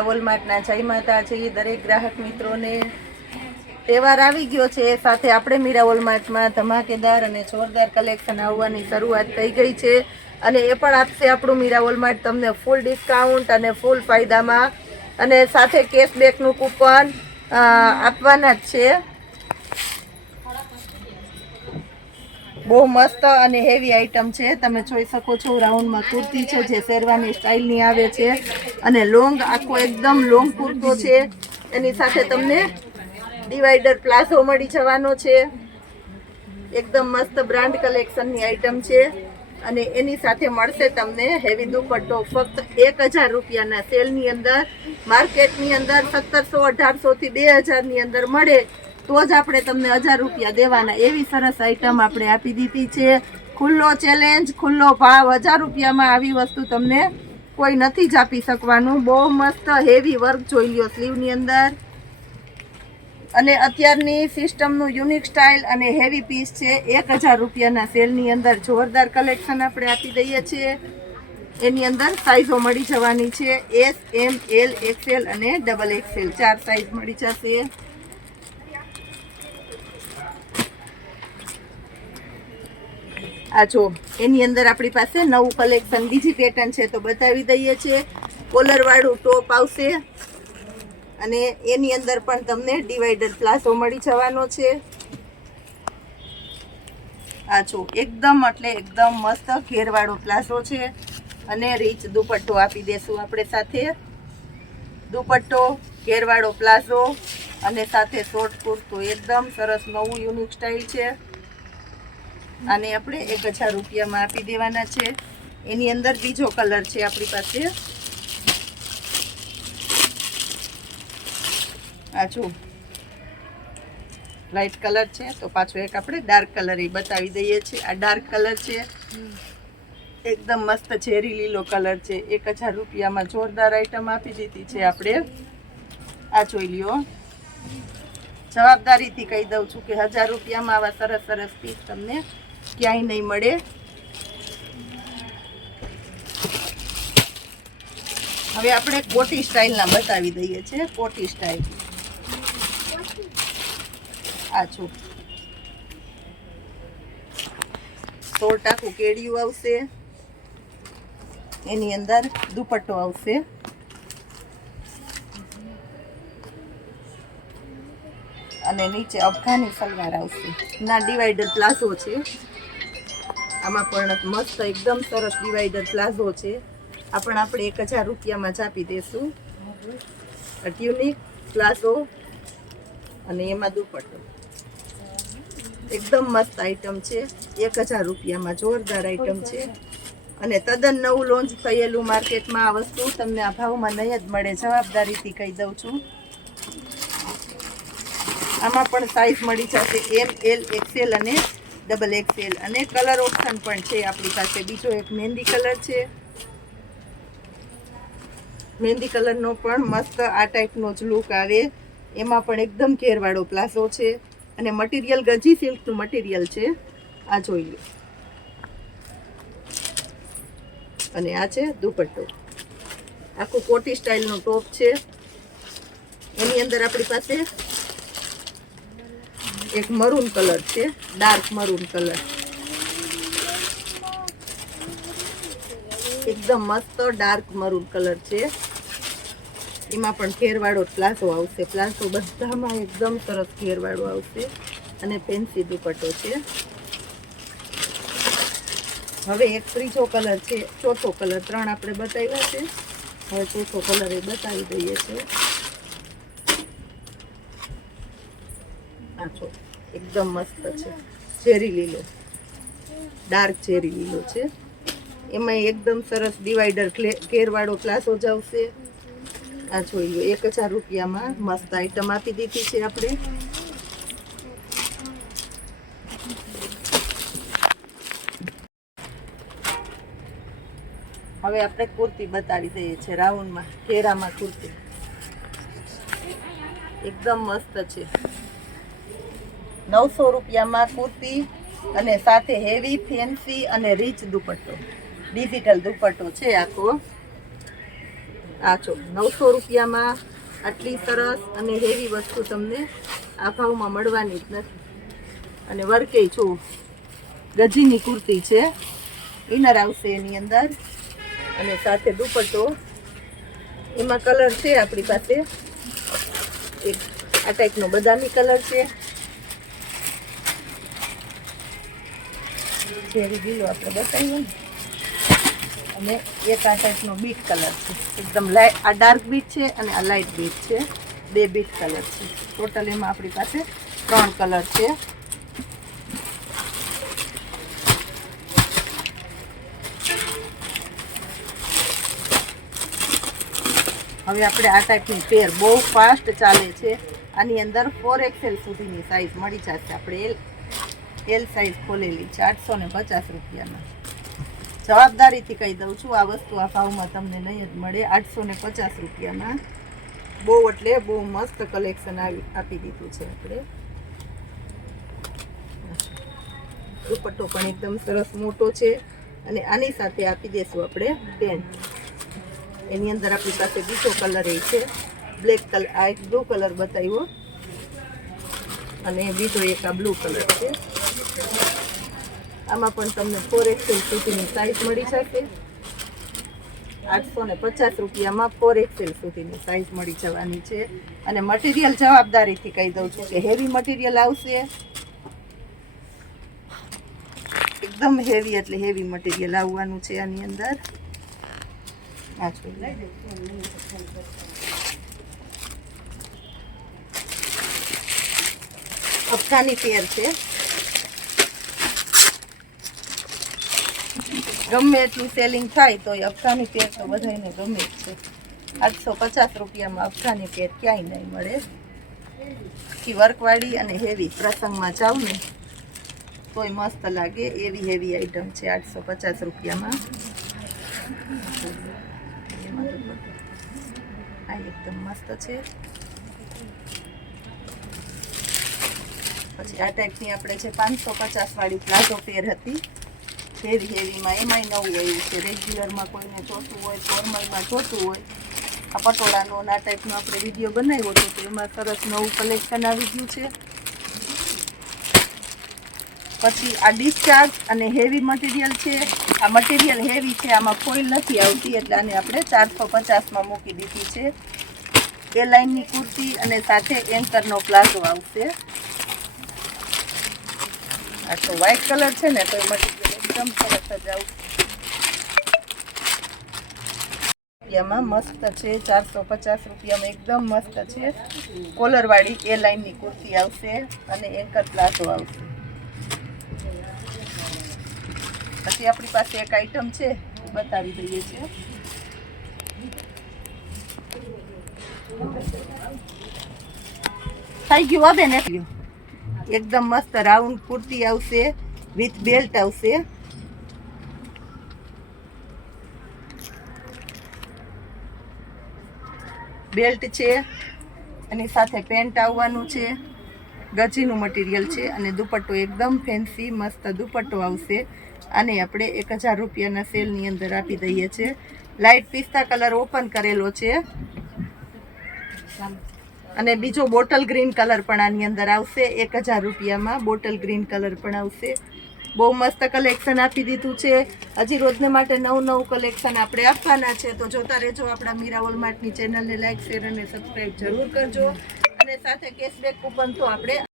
મીરા વોલમાર્ટના જય માતાજી દરેક ગ્રાહક મિત્રોને। તહેવાર આવી ગયો છે, એ સાથે આપણે મીરા વોલમાર્ટમાં ધમાકેદાર અને જોરદાર કલેક્શન આવવાની શરૂઆત થઈ ગઈ છે અને એ પણ આપશે આપણું મીરા વોલમાર્ટ તમને ફૂલ ડિસ્કાઉન્ટ અને ફૂલ ફાયદામાં અને સાથે કેશબેકનું કૂપન આપવાના જ છે। બહુ મસ્ત અને હેવી આઈટમ છે, તમે જોઈ શકો છો। રાઉન્ડમાં કુર્તી છે જે શેરવાની સ્ટાઇલની આવે છે અને લોંગ આખો એકદમ લોંગ કુર્તો છે, એની સાથે તમને ડિવાઈડર પ્લાઝો મળી જવાનો છે। એકદમ મસ્ત બ્રાન્ડ કલેક્શનની આઈટમ છે અને એની સાથે મળશે તમને હેવી દુપટ્ટો ફક્ત 1000 રૂપિયાના સેલની અંદર। માર્કેટની અંદર 1700, 1800 થી 2000ની અંદર મળે તો જ આપણે તમને 1000 રૂપિયા દેવાના, એવી સરસ આઈટમ આપણે આપી દીધી છે। ખુલ્લો ચેલેન્જ, ખુલ્લો ભાવ, 1000 રૂપિયામાં આવી વસ્તુ તમને કોઈ નથી જ આપી શકવાનું। બહુ મસ્ત હેવી વર્ક જોઈ લ્યો સ્લીવની અંદર અને અત્યારની સિસ્ટમનું યુનિક સ્ટાઇલ અને હેવી પીસ છે। 1000 રૂપિયાના સેલની અંદર જોરદાર કલેક્શન આપણે આપી દઈએ છીએ। એની અંદર સાઇઝો મળી જવાની છે, S, M, L, XL અને XXL 4 સાઇઝ મળી જશે। આ જો એની અંદર આપણી પાસે નવું કલેક્શન બીજી પેટર્ન છે તો બતાવી દઈએ છીએ। કોલર વાળું ટોપ આવશે અને એની અંદર પણ તમને ડિવાઈડર પ્લાઝો મળી જવાનો છે। આ જો એકદમ એટલે એકદમ મસ્ત ઘેરવાળો પ્લાઝો છે અને રીચ દુપટ્ટો આપી દેશું આપણે સાથે। દુપટ્ટો, ઘેરવાળો પ્લાઝો અને સાથે શોર્ટ કુર્તો, એકદમ સરસ નવું યુનિક સ્ટાઇલ છે। આને આપણે 1000 રૂપિયામાં આપી દેવાના છે। એની અંદર બીજો કલર છે આપણી પાસે, આ જો લાઇટ કલર છે તો પાછો એક આપણે ડાર્ક કલર એ બતાવી દઈએ છીએ। આ ડાર્ક કલર છે, એકદમ મસ્ત ઝેરી લીલો કલર છે। 1000 રૂપિયામાં જોરદાર આઈટમ આપી દીધી છે આપણે। આ જોઈ લ્યો, જવાબદારીથી કહી દઉં છું કે 1000 રૂપિયામાં આવા સરસ સરસ પીસ તમને ક્યાંય નહીં મળે। હવે આપણે કોટી સ્ટાઇલના બતાવી દઈએ છીએ, કોટી સ્ટાઇલ। આ છો 16 ટાકું કેડિયું આવશે, એની અંદર દુપટ્ટો આવશે અને નીચે અફઘાની સલવાર આવશે। ના ડિવાઈડર પ્લાઝો છે, આમાં પણ મસ્ત એકદમ સરસ ડિવાઈડર પ્લાઝો છે। આ પણ આપણે 1000 રૂપિયામાં જ આપી દેશું। ટ્યુનિક પ્લાઝો અને એમાં દુપટ્ટો, એકદમ મસ્ત આઈટમ છે। 1000 રૂપિયામાં જોરદાર આઈટમ છે અને તદ્દન નવું લોન્ચ થયેલું માર્કેટમાં આ વસ્તુ તમને આ ભાવમાં નહીં જ મળે, જવાબદારીથી કહી દઉં છું। આમાં પણ સાઇઝ મળી જશે M, L, XL અને XXL અને કલર ઓપ્શન પણ છે આપણી પાસે। બીજો એક મહેંદી કલર છે, મહેંદી કલરનો પણ મસ્ત આ ટાઈપનો જ લુક આવે। એમાં પણ એકદમ ઘેરવાળો પ્લાઝો છે અને મટીરિયલ ગજી સિલ્કનું મટીરિયલ છે, આ જોઈ લો। અને આ છે દુપટ્ટો, આખું કોટી સ્ટાઇલનું ટોપ છે। એની અંદર આપણી પાસે એક મરૂન કલર છે, ડાર્ક મરૂન કલર, એકદમ મસ્ત ડાર્ક મરૂન કલર છે। એમાં પણ ઘેરવાળો પ્લાઝો આવશે, પ્લાઝો બધામાં એકદમ સરસ ઘેરવાળો આવશે અને ફેન્સી દુપટ્ટો છે। હવે એક ત્રીજો કલર છે, ચોથો કલર, 3 આપણે બતાવ્યા છે, હવે ચોથો કલર એ બતાવી દઈએ છીએ। આ જો એકદમ મસ્ત છે, ઝેરી લીલો, ડાર્ક ઝેરી લીલો છે। એમાં એકદમ સરસ ડિવાઈડર ઘેરવાળો પ્લાઝો જ આવશે। આ જોઈ લો, 1000 રૂપિયામાં મસ્ત આઈટમ આપી દીધી છે આપણે। હવે આપણે કુર્તી બતાવી દઈએ છીએ રાઉન્ડમાં, ઘેરામાં કુર્તી એકદમ મસ્ત છે। 900 રૂપિયામાં કુર્તી અને સાથે હેવી ફેન્સી અને રીચ દુપટ્ટો, ડિજિટલ દુપટ્ટો છે આખો। આ જો 900 રૂપિયામાં આટલી સરસ અને હેવી વસ્તુ તમને આ ભાવમાં મળવાની જ નથી. અને વર્કે જો ગજીની કુર્તી છે, ઇનર આવશે એની અંદર અને સાથે દુપટ્ટો. એમાં કલર છે આપણી પાસે એક આ ટાઈપનો બદામી કલર છે, જેવી લીલો આપણે બતાવ્યો ને, અને એક આ ટાઈપનો બીટ કલર છે, એકદમ લાઇટ. આ ડાર્ક બીટ છે અને આ લાઇટ બીટ છે, બે બીટ કલર છે. ટોટલ એમાં આપણી પાસે 3 કલર છે. હવે આપણે આ ટાઈપની પેર બહુ ફાસ્ટ ચાલે છે. આની અંદર 4XL સુધીની સાઇઝ મળી જશે. આપણે એલ સાઇઝ ખોલેલી છે 850 રૂપિયામાં. જવાબદારીથી કહી દઉં છું, આ વસ્તુ આ ભાવમાં તમને નહીં જ મળે. 850 રૂપિયામાં બહુ એટલે બહુ મસ્ત કલેક્શન આપી દીધું છે આપણે. દુપટ્ટો પણ એકદમ સરસ મોટો છે અને આની સાથે આપી દેશું આપણે પેન્ટ. એની અંદર આપણી પાસે બીજો કલર એ છે બ્લેક કલર. આ એક બ્લુ કલર બતાવ્યો અને બીજો એક આ બ્લુ કલર છે. આમાં પણ તમને 4XL સુધીની સાઇઝ મળી જશે. 850 રૂપિયામાં 4XL સુધીની સાઇઝ મળી જવાની છે. અને મટીરિયલ જવાબદારીથી કહી દઉં છું કે હેવી મટીરિયલ આવશે, એકદમ હેવી એટલે હેવી મટીરિયલ આવવાનું છે આની અંદર. અફઘાની પેર છે, ગમે એટલું સેલિંગ થાય તો એ અફઘાની પેર તો બધાને ગમે જ છે. 850 રૂપિયામાં અફઘાની પેર ક્યાંય નહીં મળે. વર્કવાળી અને હેવી પ્રસંગમાં જાવ ને તોય મસ્ત લાગે એવી હેવી આઈટમ છે 850 રૂપિયામાં. આ એકદમ મસ્ત છે. પછી આ ટાઈપની આપણે જે 550 વાળી પ્લાઝો પેર હતી હેવી હેવીમાં, એમાંય નવું આવ્યું છે. રેગ્યુલરમાં કોઈને જોતું હોય, ફોર્મલમાં જોતું હોય, આ પટોળાનો આ ટાઈપનો આપણે વિડીયો બનાવ્યો હતો તો એમાં સરસ નવું કલેક્શન આવી ગયું છે. પછી આ ડિસ્ચાર્જ અને હેવી મટીરિયલ છે. આ મટીરિયલ હેવી છે, આમાં ફોઇલ નથી આવતી એટલે આને આપણે 450માં મૂકી દીધી છે. એ લાઇનની કુર્તી અને સાથે એન્કરનો પ્લાઝો આવશે. આ તો વ્હાઈટ કલર છે ને તો એ મટીરિયલ એકદમ સરસ જ આવશે. રૂપિયામાં મસ્ત છે, 450 રૂપિયામાં એકદમ મસ્ત છે. કોલરવાળી એ લાઇનની કુર્તી આવશે અને એન્કર પ્લાઝો આવશે. પછી આપણી પાસે એક આઈટમ છે બતાવી દઈએ છીએ. થઈ ગયું હવે ને, એકદમ મસ્ત રાઉન્ડ કુર્તી આવશે વિથ બેલ્ટ આવશે. બેલ્ટ છે અને સાથે પેન્ટ આવવાનું છે. ગજીનું મટીરિયલ છે અને દુપટ્ટો એકદમ ફેન્સી મસ્ત દુપટ્ટો આવશે. આને આપણે 1000 રૂપિયાના સેલની અંદર આપી દઈએ છીએ. લાઇટ પિસ્તા કલર ઓપન કરેલો છે અને બીજો બોટલ ગ્રીન કલર પણ આની અંદર આવશે. 1000 રૂપિયામાં બોટલ ગ્રીન કલર પણ આવશે. બહુ મસ્ત કલેક્શન આપી દીધું છે. હજી રોજને માટે નવું કલેક્શન આપણે આપવાના છે તો જોતા રહેજો. આપણા મીરા વોલમાર્ટની ચેનલને લાઈક, શેર અને સબસ્ક્રાઈબ જરૂર કરજો. અને સાથે કેશબેક કૂપન તો આપણે